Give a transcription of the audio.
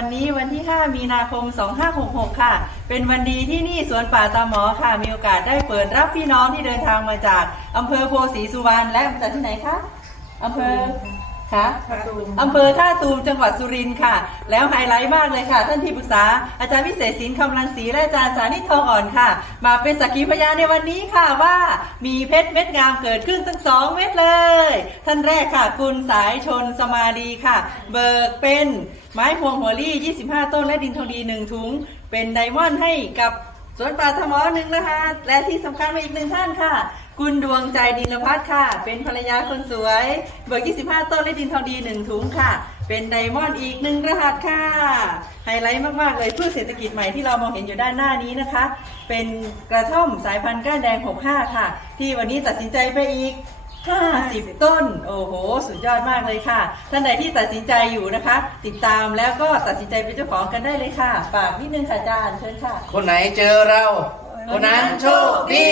วันนี้วันที่ 5 มีนาคม 2566 ค่ะ เป็นวันดีที่นี่สวนป่าตาหมอค่ะ มีโอกาสได้เปิดรับพี่น้องที่เดินทางมาจากอำเภอโพสีสุวรรณและมาจากที่ไหนคะอำเภอ คะประตูอำเภอท่าตูมจังหวัดสุรินทร์ค่ะ แล้วไฮไลท์มากเลยค่ะ ท่านที่ปรึกษาอาจารย์วิเศษศิลป์คำรังสีและอาจารย์สานิททองอ่อนค่ะ มาเป็นสักขีพยานในวันนี้ค่ะว่ามีเพชรเม็ดงามเกิดขึ้นทั้งสองเม็ดเลย ท่านแรกค่ะ คุณสายชนสมาดีค่ะ เบิกเป็นไม้พวงหัวลี่ 25 ต้นและดินทองดีหนึ่งถุง เป็นไดมอนด์ให้กับสวนป่าทมอหนึ่งนะคะ และที่สำคัญมาอีกหนึ่งท่านค่ะ คุณดวงใจดินละพัฒค่ะ เป็นภรรยาคนสวย เบิก25 ต้นและดินทองดีหนึ่งถุงค่ะ เป็นไดมอนด์อีกหนึ่งรหัสค่ะ ไฮไลท์มาก ๆ เลยพืชเศรษฐกิจใหม่ที่เรามองเห็นอยู่ด้านหน้านี้นะคะ เป็นกระท่อมสายพันธุ์ก้านแดง 65 ค่ะ ที่วันนี้ตัดสินใจไปอีก50 ต้น โอ้โห สุดยอดมากเลยค่ะ ท่านใดที่ตัดสินใจอยู่นะคะ ติดตามแล้วก็ตัดสินใจเป็นเจ้าของกันได้เลยค่ะ ฝากนิดนึงค่ะอาจารย์เชิญค่ะ คนไหนเจอเรา คนนั้นโชคดี